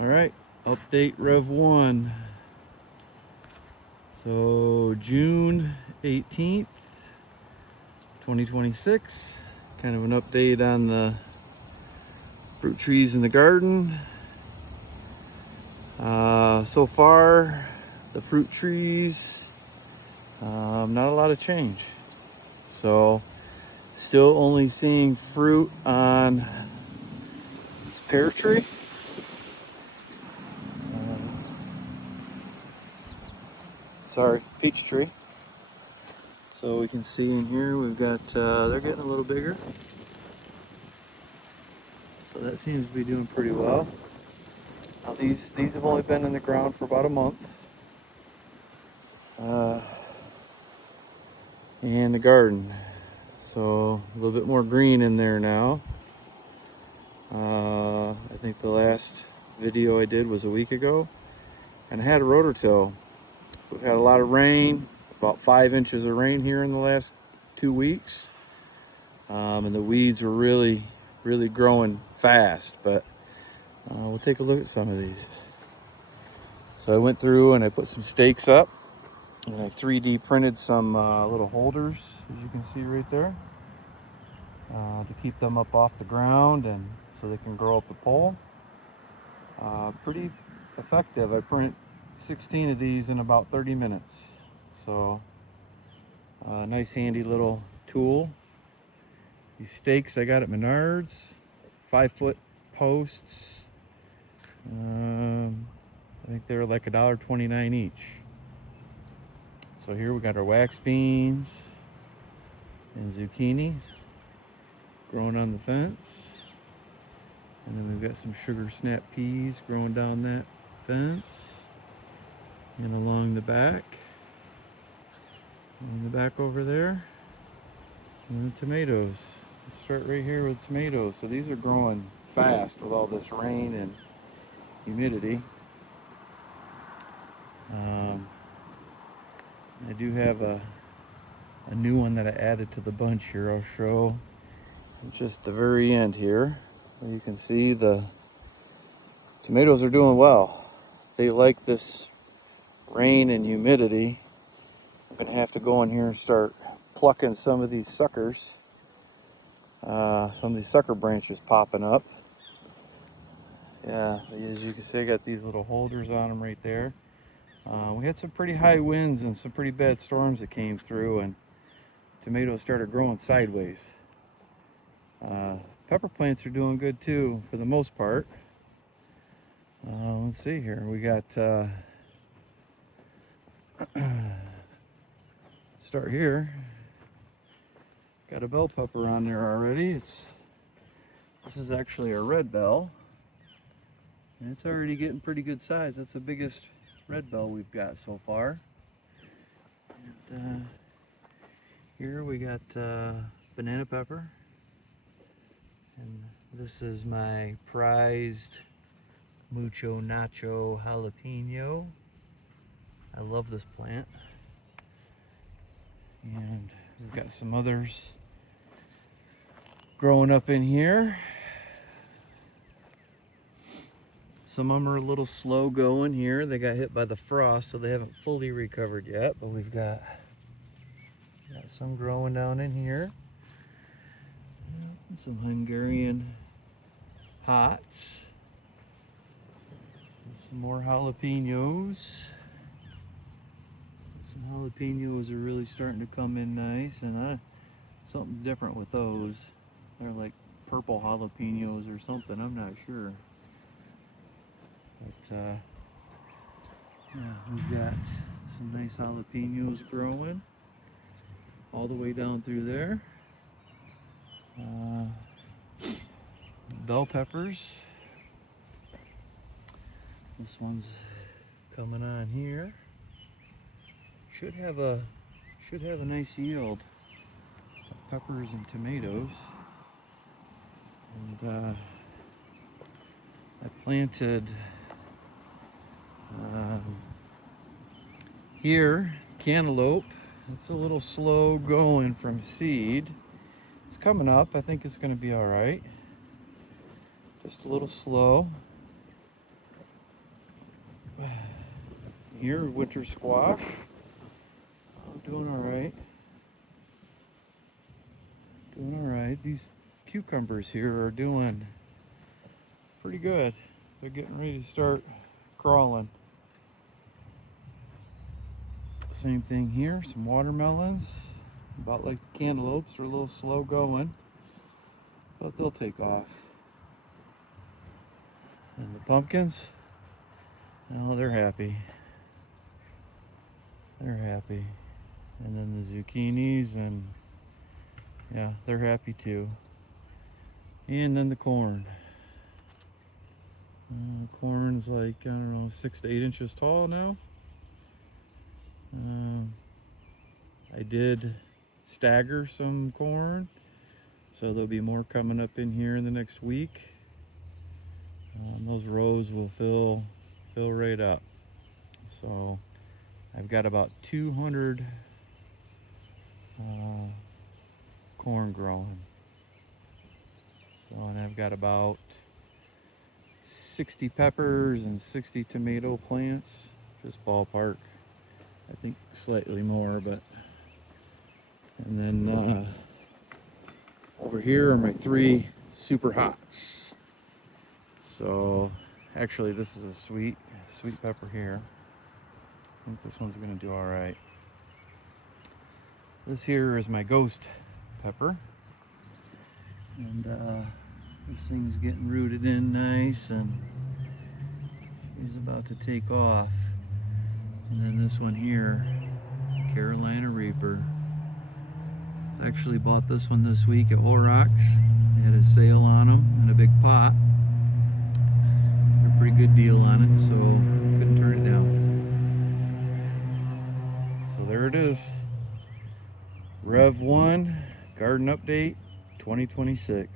All right, update Rev 1. So June 18th, 2026. Kind of an update on the fruit trees in the garden. So far, the fruit trees, not a lot of change. So still only seeing fruit on this pear tree. Sorry, peach tree. So we can see in here we've got, they're getting a little bigger. So that seems to be doing pretty well. Now these have only been in the ground for about a month. And the garden. So a little bit more green in there now. I think the last video I did was a week ago. And I had a rototill. We've had a lot of rain, about 5 inches of rain here in the last 2 weeks. And the weeds were really growing fast, but we'll take a look at some of these. So I went through and I put some stakes up and I 3D printed some little holders, as you can see right there, to keep them up off the ground and so they can grow up the pole. Pretty effective. I print 16 of these in about 30 minutes. So nice handy little tool. These stakes I got at Menards, 5-foot posts. I think they're like $1.29 each. So here we got our wax beans and zucchini growing on the fence. And then we've got some sugar snap peas growing down that fence and along the back. In the back over there. And the tomatoes. Let's start right here with tomatoes. So these are growing fast with all this rain and humidity. I do have a new one that I added to the bunch here. I'll show just the very end here. You can see the tomatoes are doing well. They like this rain and humidity. I'm gonna have to go in here and start plucking some of these suckers. Some of these sucker branches popping up. Yeah, as you can see, I got these little holders on them right there. We had some pretty high winds and some pretty bad storms that came through, and tomatoes started growing sideways. Pepper plants are doing good too, for the most part. Let's see here. We got start here. Got a bell pepper on there already. This is actually a red bell, and it's already getting pretty good size. That's the biggest red bell we've got so far. And here we got banana pepper, and this is my prized Mucho Nacho jalapeno. I love this plant. And we've got some others growing up in here. Some of them are a little slow going here. They got hit by the frost, so they haven't fully recovered yet, but we've got some growing down in here. Some Hungarian hots. Some more jalapenos. Some jalapenos are really starting to come in nice, and something different with those. They're like purple jalapenos or something, I'm not sure. But yeah, we've got some nice jalapenos growing all the way down through there. Bell peppers. This one's coming on here. Should have a nice yield of peppers and tomatoes. And I planted here cantaloupe. It's a little slow going from seed. It's coming up. I think it's going to be all right. Just a little slow. Here, winter squash. Doing all right. Doing all right. These cucumbers here are doing pretty good. They're getting ready to start crawling. Same thing here, some watermelons. About like cantaloupes, are a little slow going, but they'll take off. And the pumpkins, oh, they're happy. They're happy. And then the zucchinis, and yeah, they're happy too. And then the corn. Corn's like, I don't know, 6 to 8 inches tall now. I did stagger some corn, so there'll be more coming up in here in the next week. Those rows will fill right up. So I've got about 200 corn growing. So, and I've got about 60 peppers and 60 tomato plants, just ballpark. I think slightly more, but. And then over here are my 3 super hots. So actually this is a sweet pepper here. I think this one's gonna do all right. This here is my ghost pepper. And this thing's getting rooted in nice, and he's about to take off. And then this one here, Carolina Reaper. Actually bought this one this week at Horrocks. They had a sale on them in a big pot. A pretty good deal on it, so couldn't turn it down. So there it is. Rev 1 Garden Update 2026.